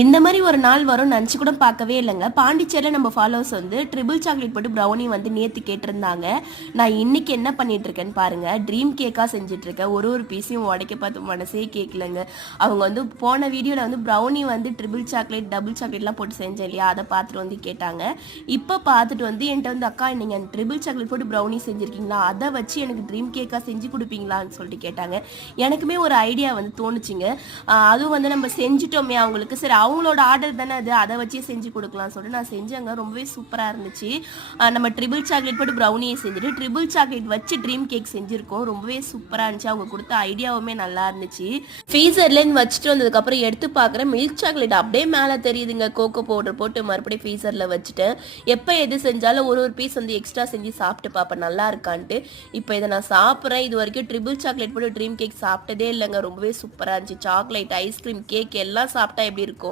இந்த மாதிரி ஒரு நாள் வரும் நினச்சி கூட பார்க்கவே இல்லைங்க. பாண்டிச்சேரியில் நம்ம ஃபாலோவர்ஸ் வந்து ட்ரிபிள் சாக்லேட் போட்டு ப்ரௌனி வந்து நேற்று கேட்டிருந்தாங்க. நான் இன்னைக்கு என்ன பண்ணிட்டு இருக்கேன்னு பாருங்க. ட்ரீம் கேக்காக செஞ்சுட்டு இருக்கேன். ஒரு பீஸையும் உடைக்க பார்த்து மனசே கேட்கலங்க. அவங்க வந்து போன வீடியோவில் வந்து ப்ரௌனி வந்து ட்ரிபிள் சாக்லேட் டபுள் சாக்லேட்லாம் போட்டு செஞ்சேன் இல்லையா, அதை பார்த்துட்டு வந்து கேட்டாங்க. இப்போ பார்த்துட்டு வந்து என்கிட்ட வந்து அக்கா நீங்கள் ட்ரிபிள் சாக்லேட் போட்டு ப்ரௌனி செஞ்சுருக்கீங்களா, அதை வச்சு எனக்கு ட்ரீம் கேக்காக செஞ்சு கொடுப்பீங்களான்னு சொல்லிட்டு கேட்டாங்க. எனக்குமே ஒரு ஐடியா வந்து தோணுச்சுங்க. அதுவும் வந்து நம்ம செஞ்சுட்டோமே அவங்களுக்கு, சரி அவங்களோட ஆர்டர் தானே அது, அதை வச்சே செஞ்சு கொடுக்கலாம் சொல்லிட்டு நான் செஞ்சேங்க. ரொம்பவே சூப்பராக இருந்துச்சு. நம்ம ட்ரிபிள் சாக்லேட் போட்டு ப்ரௌனியை செஞ்சுட்டு ட்ரிபிள் சாக்லேட் வச்சு ட்ரீம் கேக் செஞ்சுருக்கோம். ரொம்பவே சூப்பராக இருந்துச்சு. அவங்க கொடுத்த ஐடியாவுமே நல்லா இருந்துச்சு. ஃப்ரீசர்லேருந்து வச்சுட்டு வந்ததுக்கப்புறம் எடுத்து பார்க்குறேன், மில்க் சாக்லேட் அப்படியே மேலே தெரியுதுங்க. கோகோ பவுடர் போட்டு மறுபடியும் ஃப்ரீசரில் வச்சுட்டேன். எப்போ எது செஞ்சாலும் ஒரு பீஸ் வந்து எக்ஸ்ட்ரா செஞ்சு சாப்பிட்டு பார்ப்பேன் நல்லா இருக்கான்ட்டு. இப்போ இதை நான் சாப்பிட்றேன். இது வரைக்கும் ட்ரிபிள் சாக்லேட் போட்டு ட்ரீம் கேக் சாப்பிட்டதே இல்லைங்க. ரொம்பவே சூப்பராக இருந்துச்சு. சாக்லேட், ஐஸ்கிரீம், கேக் எல்லாம் சாப்பிட்டா எப்படி இருக்கும்.